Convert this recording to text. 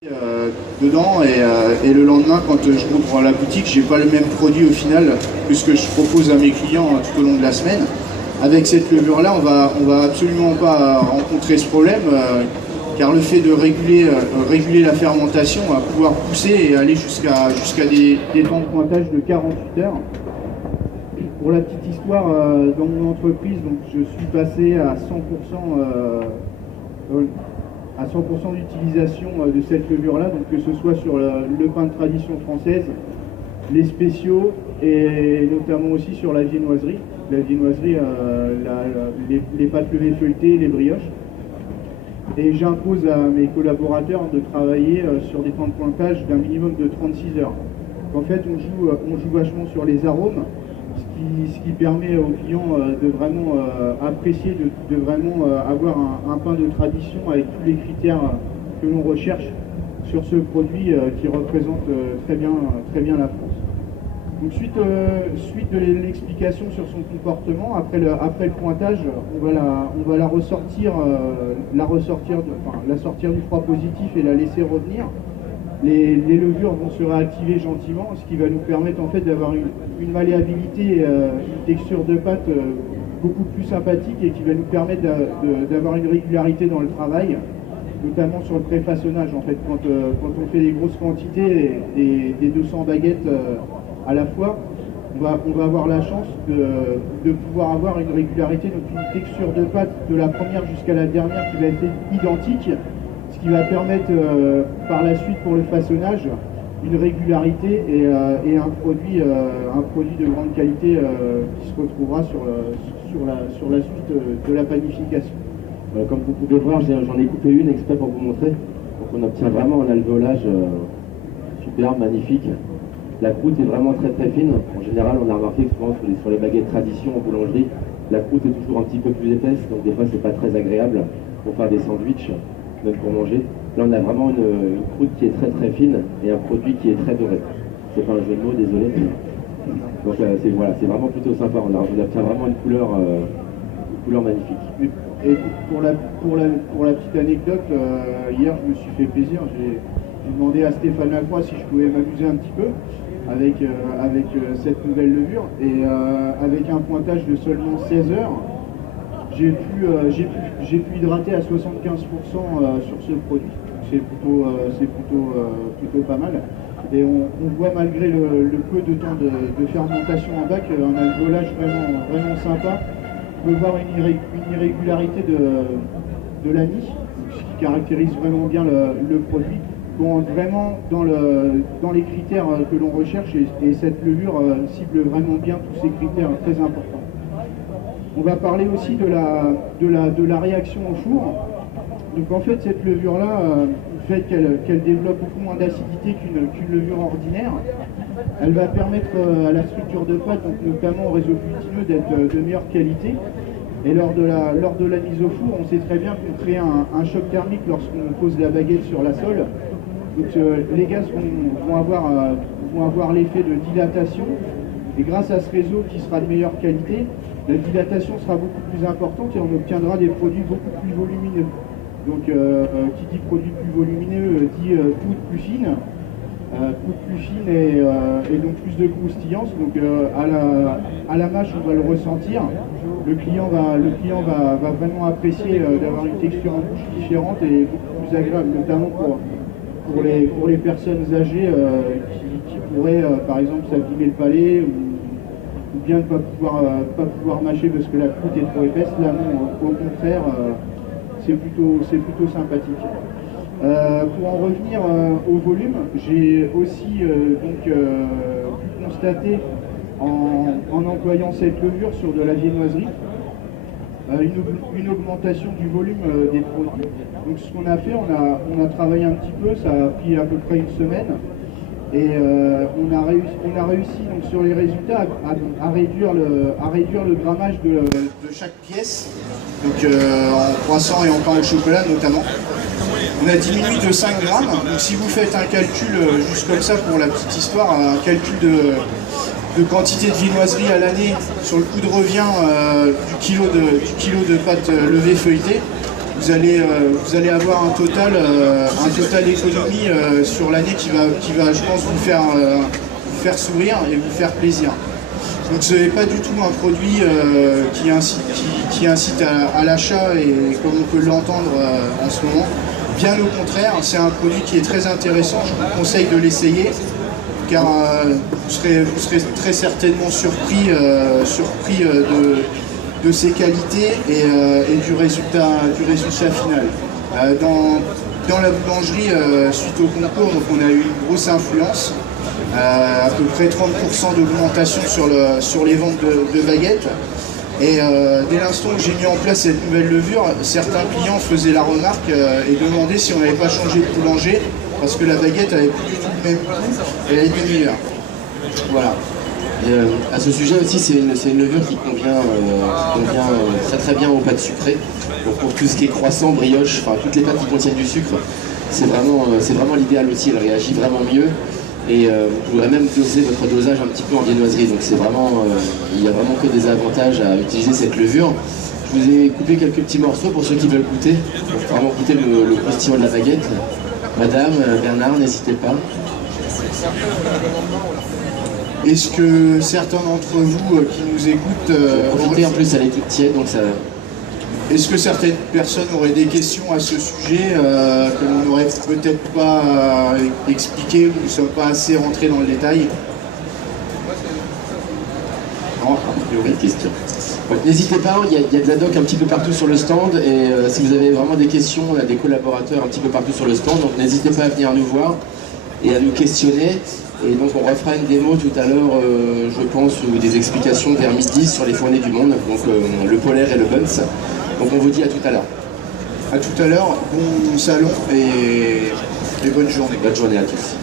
Dedans et le lendemain quand je rouvre la boutique, j'ai pas le même produit au final que ce que je propose à mes clients tout au long de la semaine. Avec cette levure là, on va absolument pas rencontrer ce problème car le fait de réguler la fermentation va pouvoir pousser et aller jusqu'à des temps de pointage de 48 heures. Pour la petite histoire, dans mon entreprise, donc je suis passé à 100% d'utilisation de cette levure-là, donc que ce soit sur le pain de tradition française, les spéciaux et notamment aussi sur la viennoiserie. La viennoiserie, les pâtes levées feuilletées, les brioches. Et j'impose à mes collaborateurs de travailler sur des temps de pointage d'un minimum de 36 heures. En fait, on joue vachement sur les arômes, ce qui permet aux clients de vraiment apprécier, de vraiment avoir un pain de tradition avec tous les critères que l'on recherche sur ce produit qui représente très bien la France. Donc suite de l'explication sur son comportement, après le pointage, on va la sortir du froid positif et la laisser revenir. Les levures vont se réactiver gentiment, ce qui va nous permettre en fait d'avoir une malléabilité, une texture de pâte beaucoup plus sympathique et qui va nous permettre d'avoir une régularité dans le travail, notamment sur le préfaçonnage. En fait, quand on fait des grosses quantités, des 200 baguettes à la fois, on va avoir la chance de pouvoir avoir une régularité, donc une texture de pâte de la première jusqu'à la dernière qui va être identique. Ce qui va permettre par la suite pour le façonnage une régularité et un produit de grande qualité qui se retrouvera sur la suite de la panification. Comme vous pouvez voir, j'en ai coupé une exprès pour vous montrer. Donc on obtient vraiment un alvéolage superbe, magnifique. La croûte est vraiment très très fine. En général, on a remarqué que souvent sur les baguettes tradition en boulangerie, la croûte est toujours un petit peu plus épaisse, donc des fois c'est pas très agréable pour faire des sandwichs, même pour manger. Là on a vraiment une croûte qui est très très fine et un produit qui est très doré. C'est pas un jeu de mots, désolé. Donc c'est vraiment plutôt sympa, on obtient vraiment une couleur magnifique. Et pour la petite anecdote, hier je me suis fait plaisir, j'ai demandé à Stéphane Lacroix si je pouvais m'amuser un petit peu avec cette nouvelle levure et avec un pointage de seulement 16 heures. J'ai pu hydrater à 75% sur ce produit. C'est plutôt pas mal. Et on voit malgré le peu de temps de fermentation en bac, un alvéolage vraiment sympa. On peut voir une irrégularité de l'anis, ce qui caractérise vraiment bien le produit. Bon, vraiment dans les critères que l'on recherche et cette levure cible vraiment bien tous ces critères très importants. On va parler aussi de la réaction au four. Donc en fait cette levure là, le fait qu'elle développe beaucoup moins d'acidité qu'une levure ordinaire, elle va permettre à la structure de pâte, donc notamment au réseau glutineux, d'être de meilleure qualité. Et lors de la mise au four, on sait très bien qu'on crée un choc thermique lorsqu'on pose la baguette sur la sole. Donc les gaz vont avoir l'effet de dilatation et grâce à ce réseau qui sera de meilleure qualité, la dilatation sera beaucoup plus importante et on obtiendra des produits beaucoup plus volumineux. Donc qui dit produit plus volumineux dit poudre plus fine. Poudre plus fine et donc plus de croustillance. Donc à la mâche on va le ressentir. Le client va vraiment apprécier d'avoir une texture en bouche différente et beaucoup plus agréable, notamment pour les personnes âgées qui pourraient par exemple s'abîmer le palais ou bien ne pas pouvoir mâcher parce que la croûte est trop épaisse. Là non, au contraire, c'est plutôt sympathique. Pour en revenir au volume, j'ai aussi pu constater en employant cette levure sur de la viennoiserie une augmentation du volume des produits. Donc ce qu'on a fait, on a travaillé un petit peu, ça a pris à peu près une semaine et on a réussi donc, sur les résultats à réduire le grammage de chaque pièce, donc en croissant et en pain au chocolat notamment. On a diminué de 5 grammes, donc si vous faites un calcul juste comme ça pour la petite histoire, un calcul de quantité de viennoiserie à l'année sur le coût de revient du kilo de pâte levée feuilletée, vous allez avoir un total économie sur l'année qui va, je pense, vous faire sourire et vous faire plaisir. Donc ce n'est pas du tout un produit qui incite à l'achat, et comme on peut l'entendre en ce moment. Bien au contraire, c'est un produit qui est très intéressant. Je vous conseille de l'essayer, car vous serez très certainement surpris de ses qualités et du résultat final. Dans la boulangerie, suite au concours, donc on a eu une grosse influence, à peu près 30% d'augmentation sur les ventes de baguettes. Et dès l'instant où j'ai mis en place cette nouvelle levure, certains clients faisaient la remarque et demandaient si on n'avait pas changé de boulanger, parce que la baguette avait plus du tout le même goût et elle était meilleure. Voilà. À ce sujet aussi, c'est une levure qui convient très bien aux pâtes sucrées. Donc pour tout ce qui est croissant, brioche, enfin toutes les pâtes qui contiennent du sucre, c'est vraiment l'idéal aussi. Elle réagit vraiment mieux. Et vous pourrez même doser votre dosage un petit peu en viennoiserie. Donc c'est vraiment, il n'y a vraiment que des avantages à utiliser cette levure. Je vous ai coupé quelques petits morceaux pour ceux qui veulent goûter, pour vraiment goûter le croustillant de la baguette. Madame, Bernard, n'hésitez pas. Est-ce que certains d'entre vous qui nous écoutent... Profitez, en plus elle est toute tiède, donc ça... Est-ce que certaines personnes auraient des questions à ce sujet que l'on n'aurait peut-être pas expliqué ou ne sommes pas assez rentrés dans le détail? Non, a priori, question. N'hésitez pas, il y a de la doc un petit peu partout sur le stand, et si vous avez vraiment des questions, on a des collaborateurs un petit peu partout sur le stand, donc n'hésitez pas à venir nous voir et à nous questionner. Et donc on refera une démo tout à l'heure, je pense, ou des explications vers midi sur les fournées du monde, donc le polaire et le buns. Donc on vous dit à tout à l'heure. À tout à l'heure, bon salon et bonne journée. Bonne journée à tous.